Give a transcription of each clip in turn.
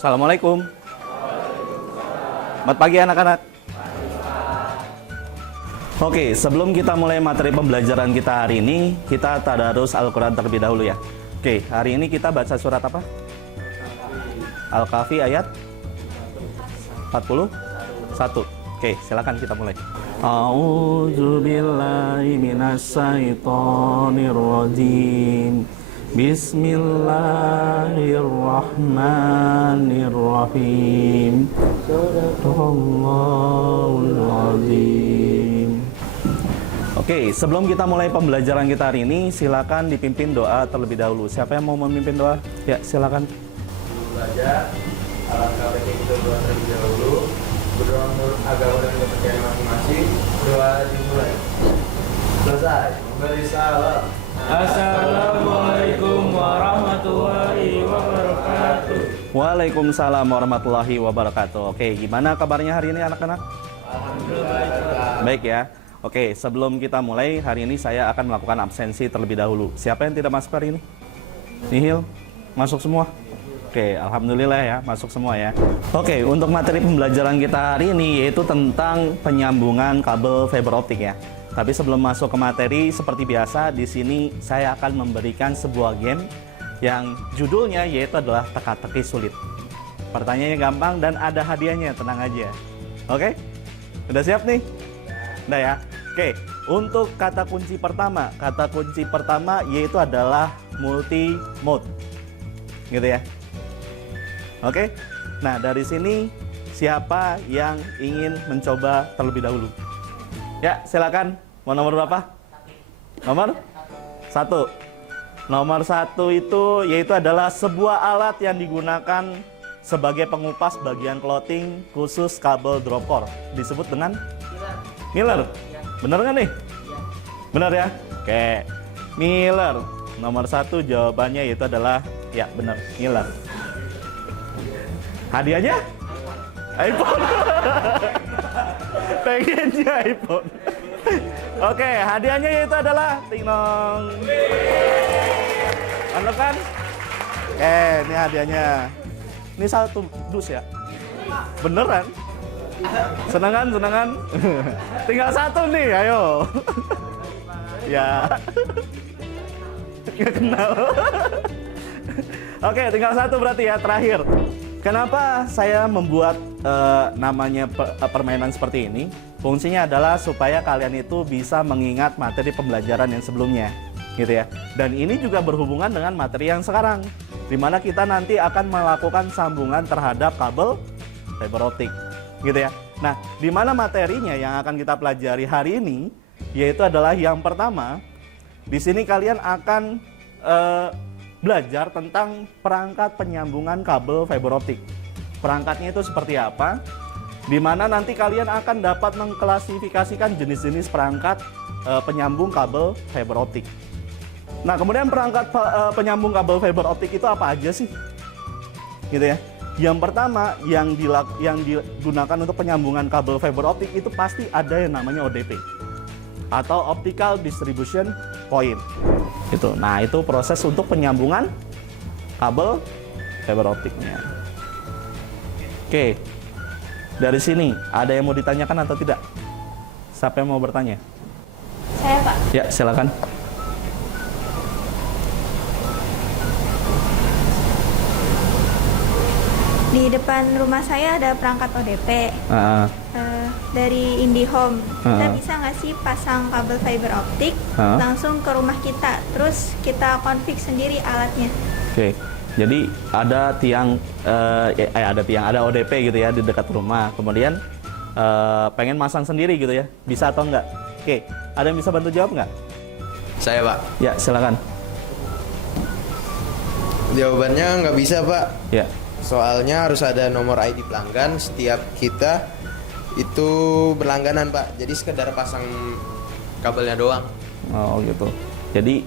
Assalamualaikum. Selamat pagi anak-anak. Oke, sebelum kita mulai materi pembelajaran kita hari ini, kita tadarus Al-Quran terlebih dahulu ya. Oke, hari ini kita baca surat apa? Al-Kahfi ayat 41. Oke, silakan kita mulai. A'udzubillahi minasyaitonirrajim. Bismillahirrahmanirrahim. Sadaqallahul azim. Oke, sebelum kita mulai pembelajaran kita hari ini, silakan dipimpin doa terlebih dahulu. Siapa yang mau memimpin doa? Ya, silakan. Belajar, alangkah baiknya kita doa terlebih dahulu. Berdoa menurut agama dan kepercayaan masing-masing. Doa dimulai. Selesai. Memberi salam. Assalamualaikum warahmatullahi wabarakatuh. Waalaikumsalam warahmatullahi wabarakatuh. Oke, gimana kabarnya hari ini anak-anak? Alhamdulillah. Baik ya. Oke, sebelum kita mulai, hari ini saya akan melakukan absensi terlebih dahulu. Siapa yang tidak masuk hari ini? Nihil? Masuk semua? Oke, alhamdulillah ya, masuk semua ya. Oke, untuk materi pembelajaran kita hari ini yaitu tentang penyambungan kabel fiber optik ya. Tapi sebelum masuk ke materi, seperti biasa di sini saya akan memberikan sebuah game yang judulnya yaitu adalah teka-teki sulit. Pertanyaannya gampang dan ada hadiahnya, tenang aja. Oke? Udah siap nih? Udah ya? Oke, untuk kata kunci pertama yaitu adalah multi mode. Gitu ya. Oke? Nah, dari sini siapa yang ingin mencoba terlebih dahulu? Ya, silakan. Mau nomor berapa? Nomor 1. Nomor 1 itu yaitu adalah sebuah alat yang digunakan sebagai pengupas bagian clothing khusus kabel drop core. Disebut dengan Miller. Bener nggak nih? Bener ya? Oke. Miller. Nomor 1 jawabannya yaitu adalah ya bener, Miller. Hadiahnya? iPhone. Pengennya iPhone. Oke, hadiahnya yaitu adalah tinong. Mantap kan? Oke, ini hadiahnya. Ini 1 dus ya? Beneran? Senangan? Tinggal 1 nih, ayo. Ya. Nggak kenal. Oke, tinggal 1 berarti ya, terakhir. Kenapa saya membuat namanya permainan seperti ini? Fungsinya adalah supaya kalian itu bisa mengingat materi pembelajaran yang sebelumnya, gitu ya. Dan ini juga berhubungan dengan materi yang sekarang, di mana kita nanti akan melakukan sambungan terhadap kabel fiber optik, gitu ya. Nah, di mana materinya yang akan kita pelajari hari ini, yaitu adalah yang pertama, di sini kalian akan belajar tentang perangkat penyambungan kabel fiber optik. Perangkatnya itu seperti apa? Di mana nanti kalian akan dapat mengklasifikasikan jenis-jenis perangkat penyambung kabel fiber optik. Nah, kemudian perangkat penyambung kabel fiber optik itu apa aja sih? Gitu ya. Yang pertama yang digunakan untuk penyambungan kabel fiber optik itu pasti ada yang namanya ODP atau Optical Distribution Point. Itu. Nah, itu proses untuk penyambungan kabel fiber optiknya. Oke. Dari sini ada yang mau ditanyakan atau tidak? Siapa yang mau bertanya? Saya, Pak. Ya, silakan. Di depan rumah saya ada perangkat ODP dari IndiHome. Kita bisa nggak sih pasang kabel fiber optik langsung ke rumah kita, terus kita config sendiri alatnya? Oke, jadi ada ada ODP gitu ya di dekat rumah. Kemudian pengen masang sendiri gitu ya, bisa atau enggak? Oke, ada yang bisa bantu jawab nggak? Saya, Pak. Ya, silakan. Jawabannya nggak bisa, Pak. Ya. Soalnya harus ada nomor ID pelanggan setiap kita itu berlangganan, Pak. Jadi sekedar pasang kabelnya doang. Oh gitu. Jadi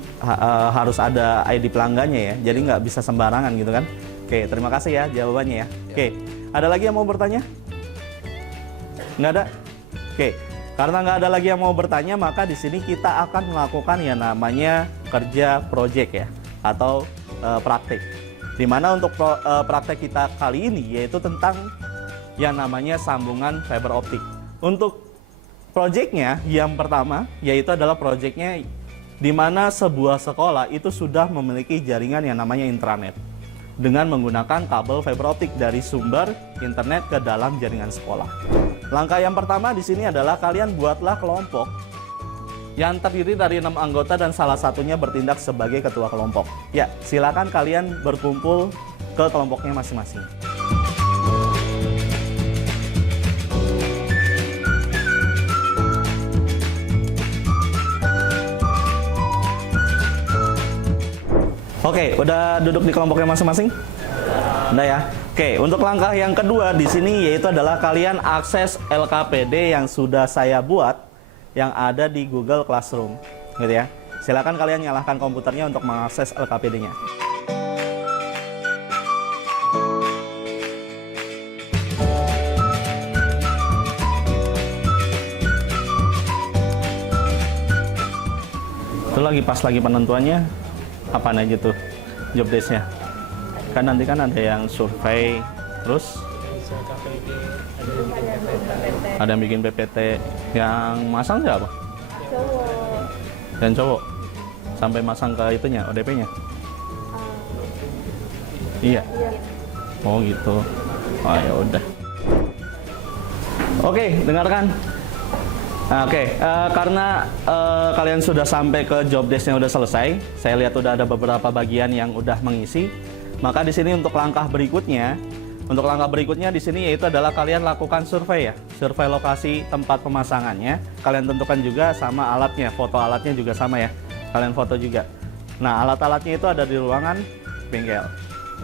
harus ada ID pelanggannya ya. Jadi nggak bisa sembarangan gitu kan? Oke, terima kasih ya jawabannya ya. Oke, ada lagi yang mau bertanya? Nggak ada? Oke, karena nggak ada lagi yang mau bertanya, maka di sini kita akan melakukan yang namanya kerja project ya, atau praktik. Dimana untuk praktek kita kali ini yaitu tentang yang namanya sambungan fiber optik. Untuk proyeknya yang pertama yaitu adalah proyeknya di mana sebuah sekolah itu sudah memiliki jaringan yang namanya intranet dengan menggunakan kabel fiber optik dari sumber internet ke dalam jaringan sekolah. Langkah yang pertama di sini adalah kalian buatlah kelompok yang terdiri dari 6 anggota dan salah satunya bertindak sebagai ketua kelompok. Ya, silakan kalian berkumpul ke kelompoknya masing-masing. Oke, udah duduk di kelompoknya masing-masing? Udah ya. Oke, untuk langkah yang kedua di sini yaitu adalah kalian akses LKPD yang sudah saya buat yang ada di Google Classroom, gitu ya. Silakan kalian nyalakan komputernya untuk mengakses LKPD-nya. Itu lagi penentuannya apaan aja tuh job desk-nya. Kan nanti kan ada yang survei, terus ada yang bikin PPT, yang masang siapa? Cowok. Dan cowok sampai masang ke itunya, ODP-nya. Iya. Oh gitu. Oh ya udah. Oke, dengarkan. Karena kalian sudah sampai ke job desk-nya udah selesai, saya lihat udah ada beberapa bagian yang udah mengisi. Maka di sini untuk langkah berikutnya di sini yaitu adalah kalian lakukan survei ya, survei lokasi tempat pemasangannya. Kalian tentukan juga sama alatnya, foto alatnya juga sama ya. Kalian foto juga. Nah, alat-alatnya itu ada di ruangan bengkel.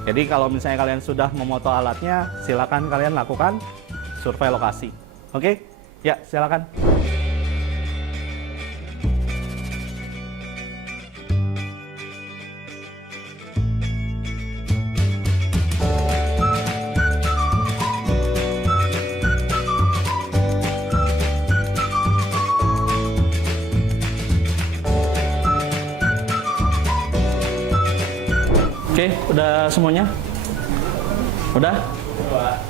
Jadi kalau misalnya kalian sudah memoto alatnya, silakan kalian lakukan survei lokasi. Oke? Ya, silakan. Oke, udah semuanya? Udah?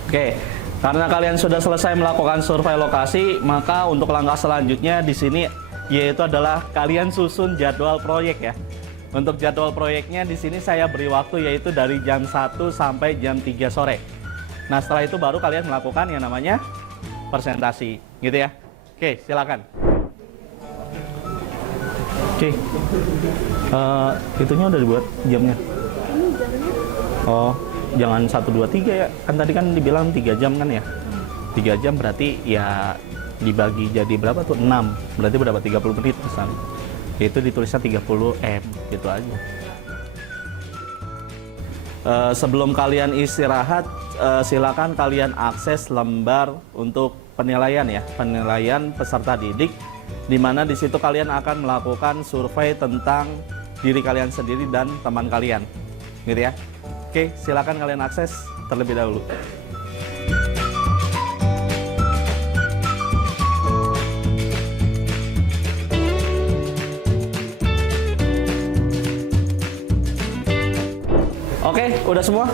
Oke, karena kalian sudah selesai melakukan survei lokasi, maka untuk langkah selanjutnya di sini yaitu adalah kalian susun jadwal proyek ya. Untuk jadwal proyeknya di sini saya beri waktu yaitu dari jam 1 sampai jam 3 sore. Nah, setelah itu baru kalian melakukan yang namanya presentasi, gitu ya. Oke, silakan. Oke, itunya udah dibuat jamnya. Oh, jangan 1, 2, 3 ya. Kan tadi kan dibilang 3 jam kan ya. 3 jam berarti ya dibagi jadi berapa tuh? 6. Berarti berapa? 30 menit misalnya. Itu ditulisnya 30 M gitu aja. Sebelum kalian istirahat, silakan kalian akses lembar untuk penilaian ya, penilaian peserta didik, di mana di situ kalian akan melakukan survei tentang diri kalian sendiri dan teman kalian, gitu ya. Oke, silakan kalian akses terlebih dahulu. Oke, udah semua?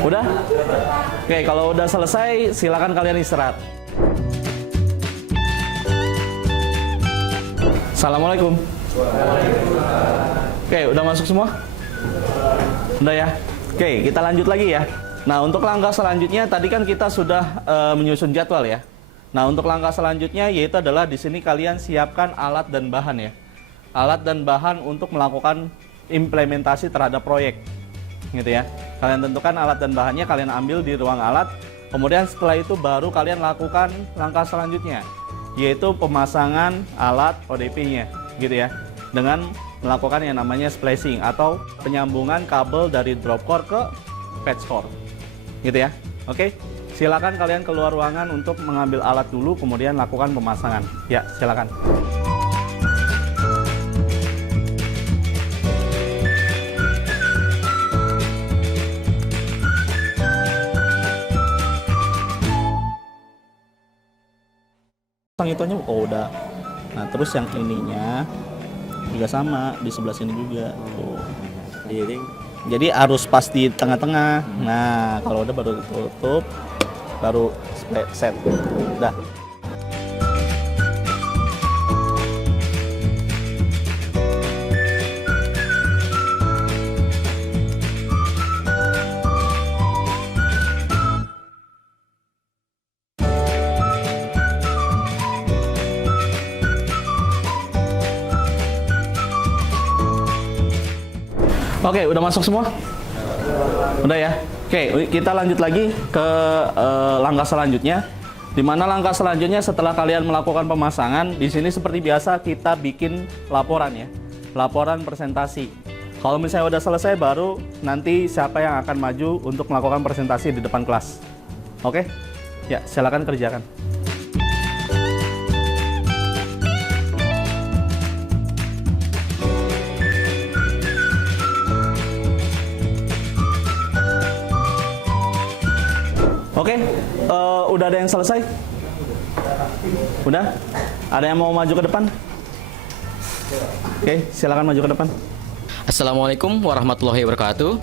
Udah? Oke, kalau udah selesai, silakan kalian istirahat. Assalamualaikum. Oke, udah masuk semua? Udah ya? Oke, kita lanjut lagi ya. Nah, untuk langkah selanjutnya tadi kan kita sudah menyusun jadwal ya. Nah, untuk langkah selanjutnya yaitu adalah di sini kalian siapkan alat dan bahan ya. Alat dan bahan untuk melakukan implementasi terhadap proyek. Gitu ya. Kalian tentukan alat dan bahannya, kalian ambil di ruang alat. Kemudian setelah itu baru kalian lakukan langkah selanjutnya, yaitu pemasangan alat ODP-nya, gitu ya. Dengan melakukan yang namanya splicing atau penyambungan kabel dari drop core ke patch core, gitu ya. Oke, silakan kalian keluar ruangan untuk mengambil alat dulu, kemudian lakukan pemasangan. Ya, silakan. Itunya udah. Nah, terus yang ininya juga sama di sebelah sini juga. Tuh. Jadi Jadi harus pas di tengah-tengah. Nah, kalau udah baru tutup, baru set. Udah. Oke, udah masuk semua? Udah ya? Oke, kita lanjut lagi ke langkah selanjutnya. Di mana langkah selanjutnya setelah kalian melakukan pemasangan, di sini seperti biasa kita bikin laporan ya. Laporan presentasi. Kalau misalnya udah selesai, baru nanti siapa yang akan maju untuk melakukan presentasi di depan kelas. Oke? Ya, silakan kerjakan. Oke, udah ada yang selesai? Udah? Ada yang mau maju ke depan? Oke, silakan maju ke depan. Assalamualaikum warahmatullahi wabarakatuh.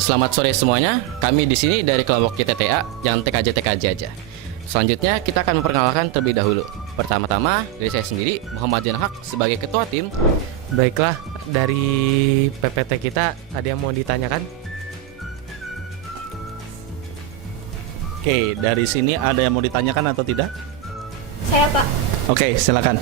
Selamat sore semuanya. Kami di sini dari kelompok YTTA yang TKJ aja. Selanjutnya kita akan memperkenalkan terlebih dahulu. Pertama-tama dari saya sendiri, Muhammad Janahak sebagai ketua tim. Baiklah, dari PPT kita ada yang mau ditanyakan? Oke, dari sini ada yang mau ditanyakan atau tidak? Saya Pak. Oke, silakan.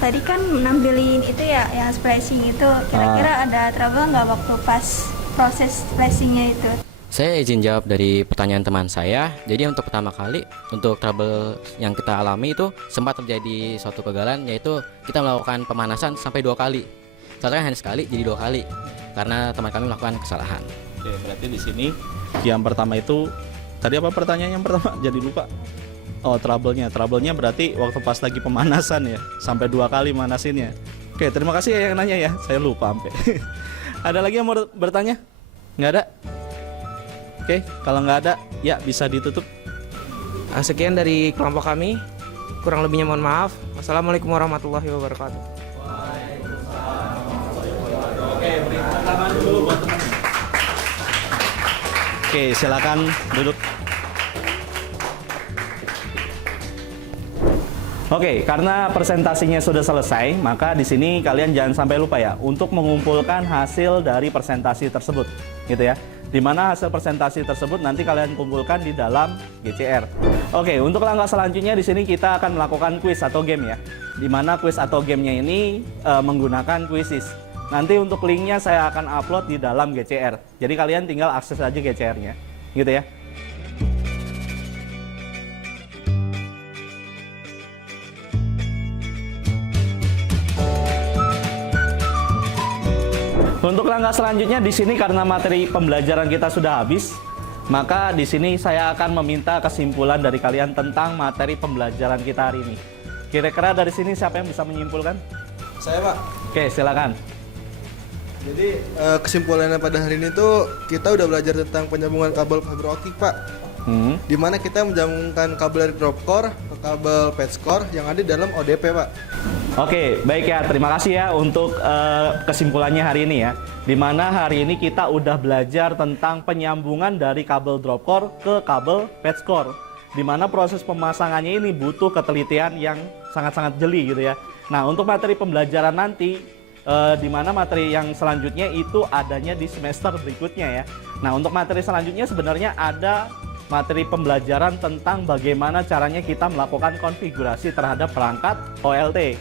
Tadi kan nampilin itu ya, yang splicing itu. Kira-kira ada trouble nggak waktu pas proses splicingnya itu? Saya izin jawab dari pertanyaan teman saya. Jadi untuk pertama kali, untuk trouble yang kita alami itu sempat terjadi suatu kegagalan, yaitu kita melakukan pemanasan sampai 2 kali. Sebenarnya hanya sekali, jadi 2 kali. Karena teman kami melakukan kesalahan. Oke, berarti di sini yang pertama itu, tadi apa pertanyaan yang pertama? Jadi lupa. Oh, trouble-nya. Trouble-nya berarti waktu pas lagi pemanasan ya, sampai 2 kali manasinnya. Oke, terima kasih ya yang nanya ya. Saya lupa sampai. Ada lagi yang mau bertanya? Nggak ada? Oke, kalau nggak ada, ya bisa ditutup. Sekian dari kelompok kami. Kurang lebihnya mohon maaf. Wassalamualaikum warahmatullahi wabarakatuh. Oke, beri tangan dulu buat teman. Oke, silakan duduk. Oke, karena presentasinya sudah selesai, maka di sini kalian jangan sampai lupa ya untuk mengumpulkan hasil dari presentasi tersebut, gitu ya. Di mana hasil presentasi tersebut nanti kalian kumpulkan di dalam GCR. Oke, untuk langkah selanjutnya di sini kita akan melakukan quiz atau game ya. Di mana quiz atau gamenya ini menggunakan Quizizz. Nanti untuk linknya saya akan upload di dalam GCR. Jadi kalian tinggal akses aja GCR-nya, gitu ya. Untuk langkah selanjutnya di sini karena materi pembelajaran kita sudah habis, maka di sini saya akan meminta kesimpulan dari kalian tentang materi pembelajaran kita hari ini. Kira-kira dari sini siapa yang bisa menyimpulkan? Saya Pak. Oke, silakan. Jadi kesimpulannya pada hari ini tuh kita udah belajar tentang penyambungan kabel fiber optik Pak. Di mana kita menyambungkan kabel dari drop core ke kabel patch core yang ada di dalam ODP Pak. Oke, baik ya. Terima kasih ya untuk kesimpulannya hari ini ya. Dimana hari ini kita udah belajar tentang penyambungan dari kabel drop core ke kabel patch core. Dimana proses pemasangannya ini butuh ketelitian yang sangat-sangat jeli gitu ya. Nah, untuk materi pembelajaran nanti, dimana materi yang selanjutnya itu adanya di semester berikutnya ya. Nah, untuk materi selanjutnya sebenarnya ada materi pembelajaran tentang bagaimana caranya kita melakukan konfigurasi terhadap perangkat OLT.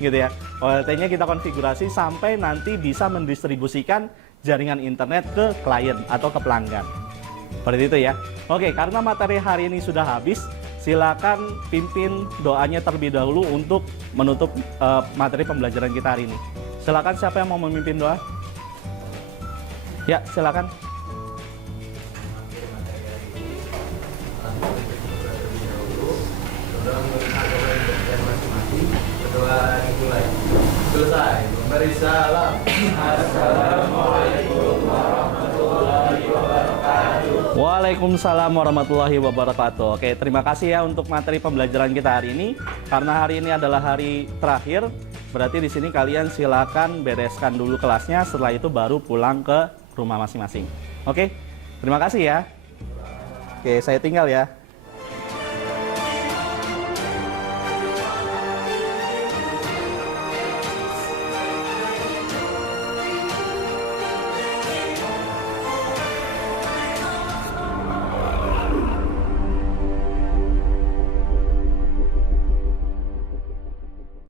Gitu ya. OLT-nya kita konfigurasi sampai nanti bisa mendistribusikan jaringan internet ke klien atau ke pelanggan. Seperti itu ya. Oke, karena materi hari ini sudah habis, silakan pimpin doanya terlebih dahulu untuk menutup materi pembelajaran kita hari ini. Silakan, siapa yang mau memimpin doa? Ya, silakan. Berdoa dimulai. Selesai. Memberi salam. Assalamualaikum warahmatullahi wabarakatuh. Waalaikumsalam warahmatullahi wabarakatuh. Oke, terima kasih ya untuk materi pembelajaran kita hari ini. Karena hari ini adalah hari terakhir, berarti di sini kalian silakan bereskan dulu kelasnya, setelah itu baru pulang ke rumah masing-masing. Oke, terima kasih ya. Oke, saya tinggal ya.